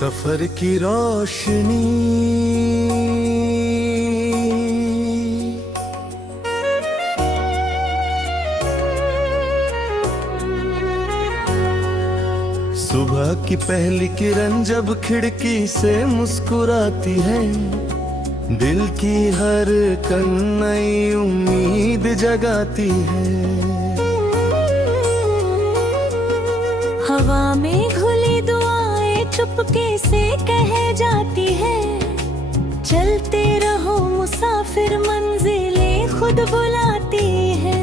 सफर की रोशनी सुबह की पहली किरण जब खिड़की से मुस्कुराती है, दिल की हर कन नई उम्मीद जगाती है। हवा में घुली दुआएं चुपके से कह जाती है, चलते रहो मुसाफिर मंजिलें खुद बुलाती है।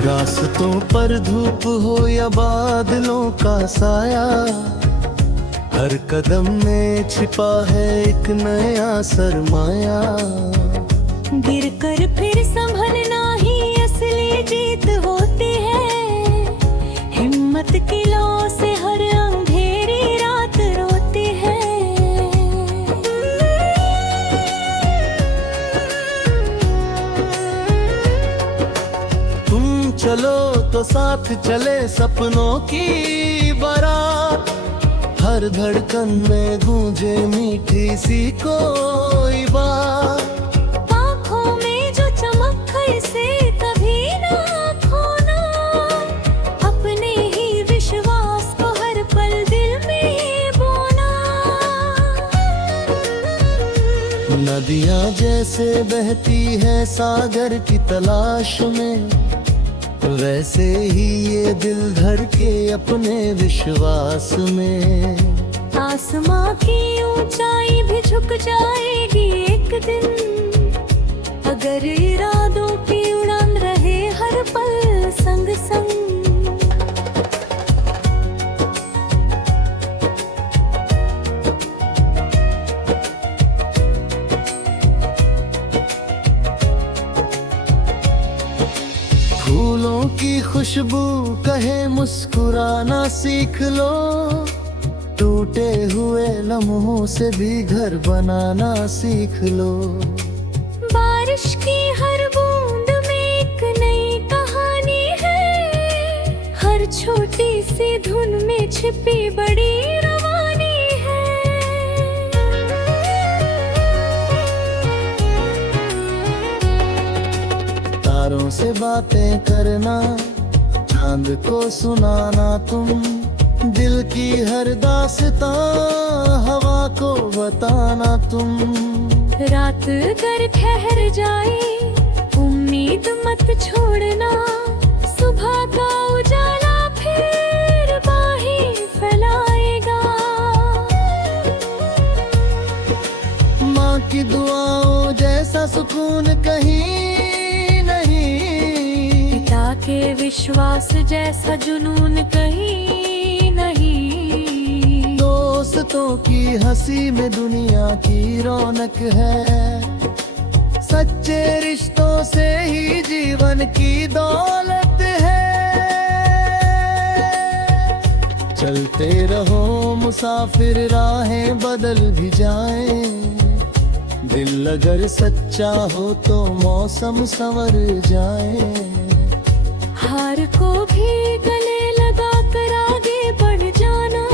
रास्तों पर धूप हो या बादलों का साया, हर कदम में छिपा है एक नया सरमाया। गिरकर फिर संभलना ही असली जीत होती है, हिम्मत की लौ से हर अंधेरी रात रोती है। तुम चलो तो साथ चले सपनों की बारात, हर धड़कन में गूंजे मीठी सी कोई बात। आँखों में जो चमक से कभी ना खोना, अपने ही विश्वास को हर पल दिल में बोना। नदियाँ जैसे बहती है सागर की तलाश में, वैसे ही ये दिल धड़के अपने विश्वास में। आसमां की ऊंचाई भी झुक जाएगी एक दिन, अगर इरादों की उड़ान रहे हर पल संग संग। फूलों की खुशबू कहे मुस्कुराना सीख लो, टूटे हुए लम्हों से भी घर बनाना सीख लो। बारिश की हर बूंद में एक नई कहानी है, हर छोटी सी धुन में छिपी बड़ी रवानी है। तारों से बातें करना, चांद को सुनाना तुम, दिल की हर दास्तां हवा को बताना तुम। रात अगर ठहर जाए उम्मीद मत छोड़ना, सुबह का उजाला फिर बाहें फैलाएगा। माँ की दुआओं जैसा सुकून कहीं नहीं, पिता के विश्वास जैसा जुनून कहीं नहीं। दोस्तों की हंसी में दुनिया की रौनक है, सच्चे रिश्तों से ही जीवन की दौलत है। चलते रहो मुसाफिर राहें बदल भी जाएं, दिल अगर सच्चा हो तो मौसम संवर जाए। हार को भी गले लगा कर आगे बढ़ जाना,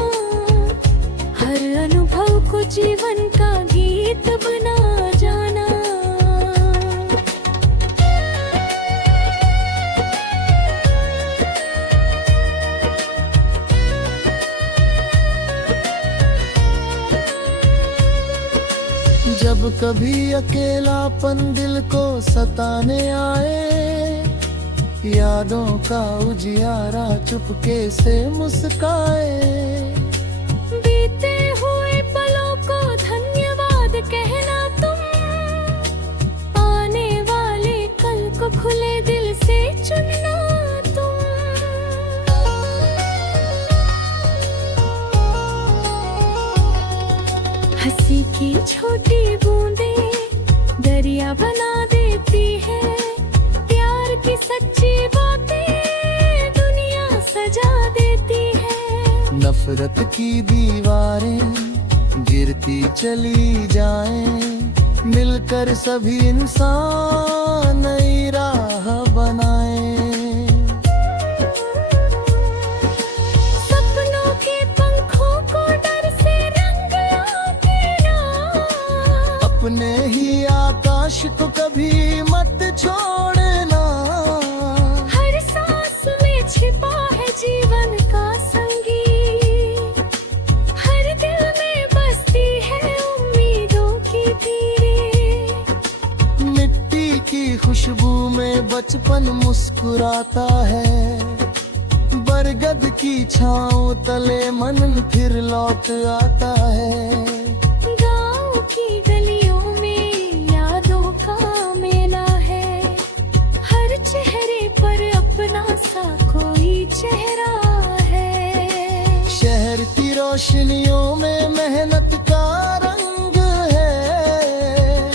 हर अनुभव को जीवन का गीत बना जाना। जब कभी अकेलापन दिल को सताने आए, यादों का उजियारा चुपके से मुस्काए। बीते हुए पलों को धन्यवाद कहना तुम, आने वाले कल को खुले दिल से चुनना तुम। हंसी की छोटी बूंदें दरिया बना देती है, प्यार की सच्ची बातें दुनिया सजा देती है। नफरत की दीवारें गिरती चली जाएं, मिलकर सभी इंसान नई राह बना ही आकाश को कभी मत छोड़ना। हर सांस में छिपा है जीवन का संगीत, हर दिल में बसती है उम्मीदों की तीरें। मिट्टी की खुशबू में बचपन मुस्कुराता है, बरगद की छाँव तले मन फिर लौट आता है। गाँव की गलियों में यादों का मेला है, हर चेहरे पर अपना सा कोई चेहरा है। शहर की रोशनियों में मेहनत का रंग है,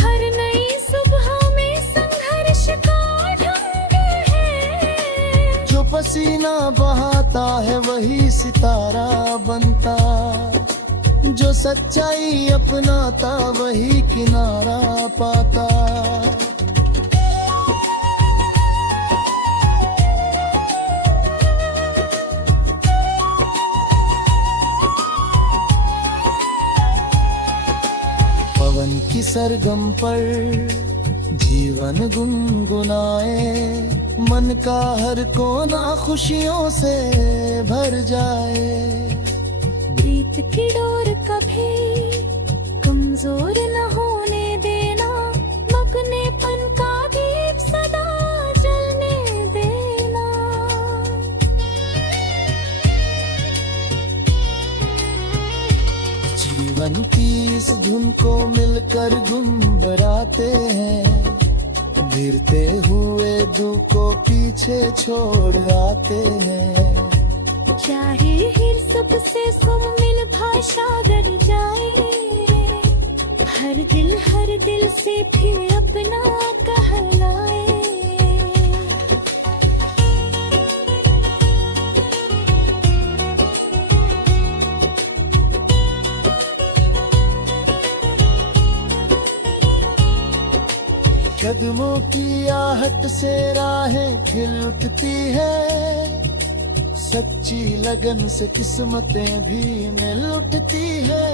हर नई सुबह में संघर्ष का ढंग है। जो पसीना बहाता है वही सितारा बनता, जो सच्चाई अपनाता वही किनारा पाता। पवन की सरगम पर जीवन गुनगुनाए, मन का हर कोना खुशियों से भर जाए। प्रीत की डोर कभी कमजोर न होने देना, मगनेपन का दीप सदा जलने देना। जीवन की इस धुन को मिलकर गुनगुनाते हैं, गिरते हुए दुख को पीछे छोड़ आते हैं। चाहे हिर्सत से सब मिल भाषा गर जाए, हर दिल से फिर अपना कहलाए। कदमों की आहट से राहें खिल उठती है, सच्ची लगन से किस्मतें भी मिल उठती है।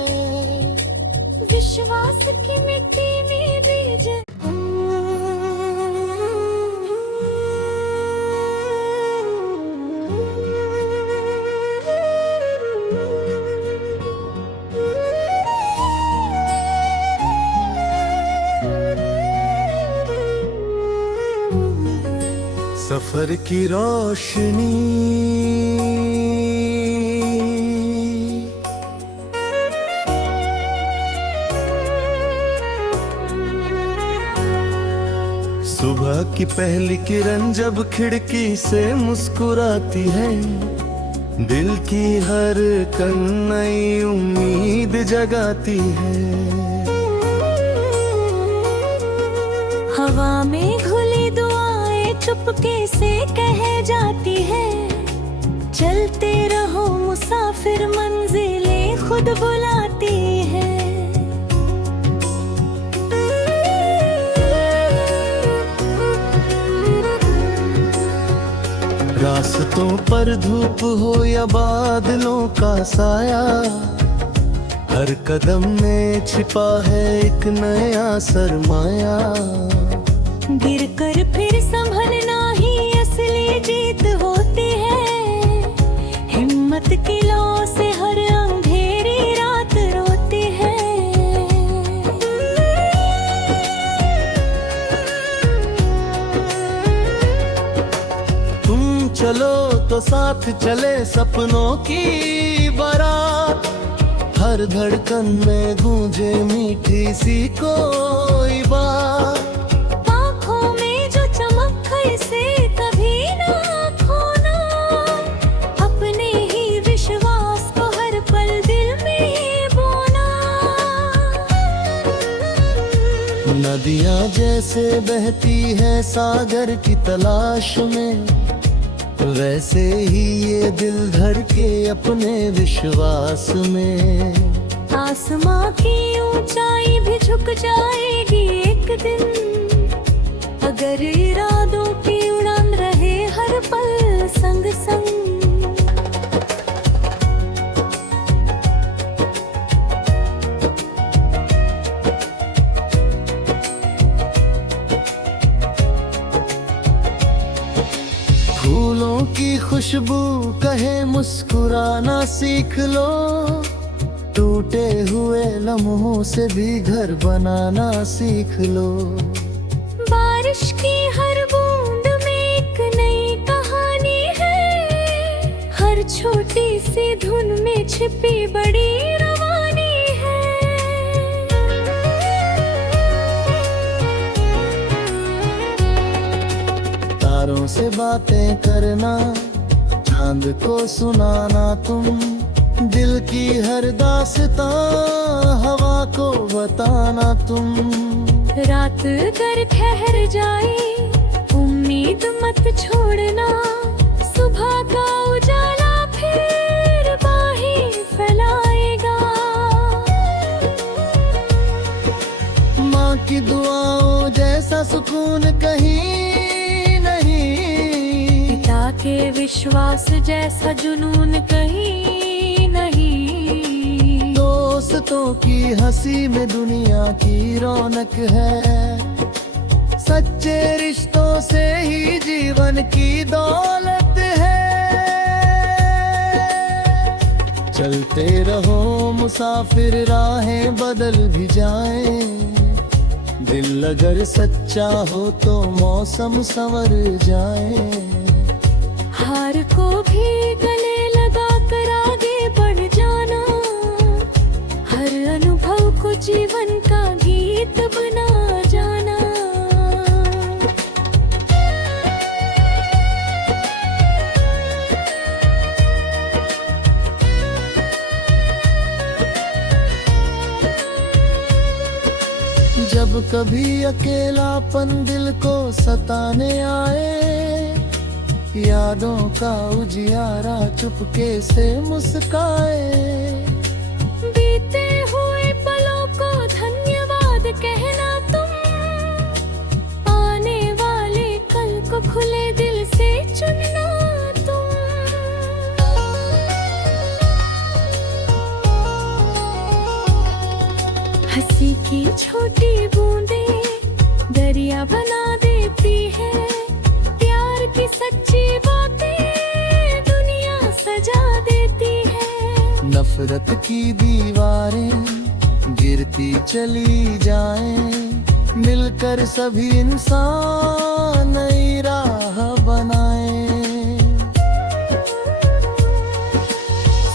विश्वास की मिट्टी में बीज सफर की रोशनी सुबह की पहली किरण जब खिड़की से मुस्कुराती है, दिल की हर कन नई उम्मीद जगाती है। हवा में घुली दुआएं चुपके से कह जाती है, चलते रहो मुसाफिर मंजिलें खुद बुलाती है। रास्तों पर धूप हो या बादलों का साया, हर कदम में छिपा है एक नया सरमाया। गिरकर फिर संभलना ही असली जीत होती है, हिम्मत की लौ से हर अंधेरी रात रोती है। तुम चलो तो साथ चले सपनों की बारात, हर धड़कन में गूंजे मीठी सी कोई बात। आँखों में जो चमक है इसे कभी ना खोना, अपने ही विश्वास को हर पल दिल में बोना। नदियाँ जैसे बहती है सागर की तलाश में, वैसे ही ये दिल धड़के अपने विश्वास में। आसमां की ऊंचाई भी झुक जाएगी एक दिन, अगर इरादों की उड़ान रहे हर पल संग संग। खुशबू कहे मुस्कुराना सीख लो, टूटे हुए लम्हों से भी घर बनाना सीख लो। बारिश की हर बूंद में एक नई कहानी है, हर छोटी सी धुन में छिपी बड़ी रवानी है। तारों से बातें करना, चांद को सुनाना तुम, दिल की हर दास्तां हवा को बताना तुम। रात अगर ठहर जाए उम्मीद मत छोड़ना, सुबह का उजाला फिर बाहें फैलाएगा। माँ की दुआओं जैसा सुकून कहीं नहीं, पिता के विश्वास जैसा जुनून कहीं नहीं। दोस्तों की हंसी में दुनिया की रौनक है, सच्चे रिश्तों से ही जीवन की दौलत है। चलते रहो मुसाफिर, राहें बदल भी जाएं, दिल अगर सच्चा हो तो मौसम संवर जाए। हार को भी गले लगा कर आगे बढ़ जाना, हर अनुभव को जीवन का गीत बना जाना। जब कभी अकेलापन दिल को सताने आए, यादों का उजियारा चुपके से मुस्काए। बीते हुए पलों को धन्यवाद कहना तुम, आने वाले कल को खुले दिल से चुनना तुम। हंसी की छोटी बूंदें दरिया बना देती है, प्यार की सच्ची बातें दुनिया सजा देती है। नफरत की दीवारें गिरती चली जाएं, मिलकर सभी इंसान नई राह बनाएं।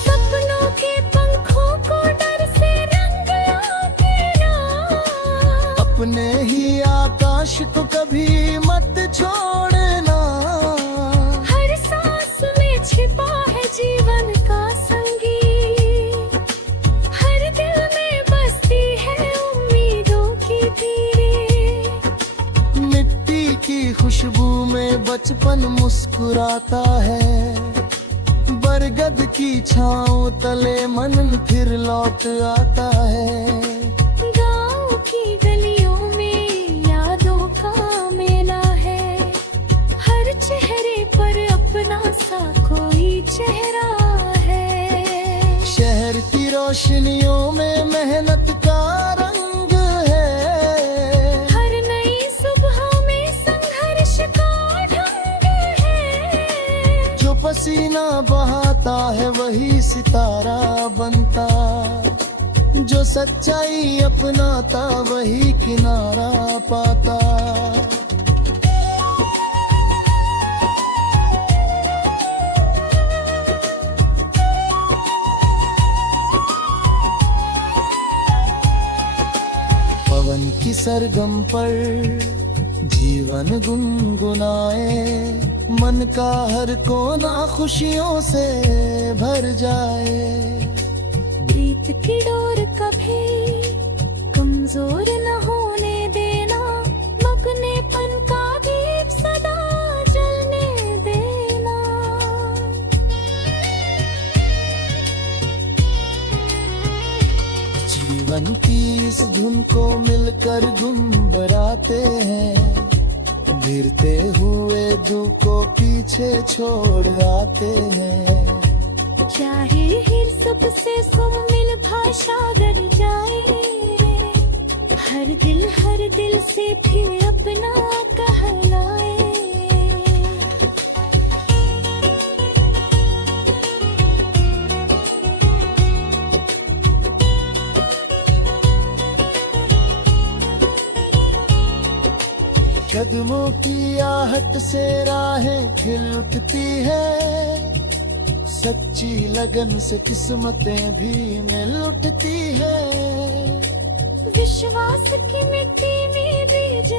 सपनों के पंखों को डर से रंग देना, अपने ही आकाश को कभी मत छोड़ना। हर सांस में छिपा है जीवन का संगीत, हर दिल में बसती है उम्मीदों की तीरें। मिट्टी की खुशबू में बचपन मुस्कुराता है, बरगद की छाँव तले मन फिर लौट आता है। गाँव की गलियों में यादों का मेला है, हर चेहरे पर अपना सा कोई चेहरा है। शहर की रोशनियों में मेहनत का रंग है, हर नई सुबह में संघर्ष का ढंग है। जो पसीना बहाता है वही सितारा बनता, जो सच्चाई अपनाता वही किनारा पाता। पवन की सरगम पर जीवन गुनगुनाए, मन का हर कोना खुशियों से भर जाए। प्रीत की डोर कभी कमजोर न होने देना, मगनेपन का दीप सदा जलने देना। जीवन की इस धुन को मिलकर गुनगुनाते हैं, गिरते हुए दुख को पीछे छोड़ आते हैं। चाहे हिर्सत से सुम मिल भाषा गर जाए, हर दिल से फिर अपना कहलाए। कदमों की आहट से राहें खिल उठती है, सच्ची लगन से किस्मतें भी मिल उठती है। विश्वास की मिट्टी में बीज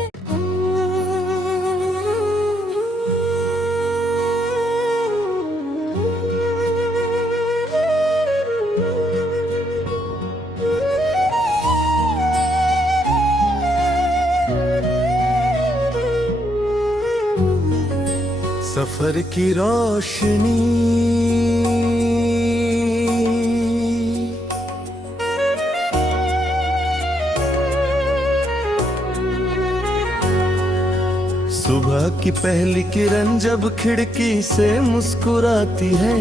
सफर की रोशनी सुबह की पहली किरण जब खिड़की से मुस्कुराती है,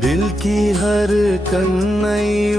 दिल की हर कन नई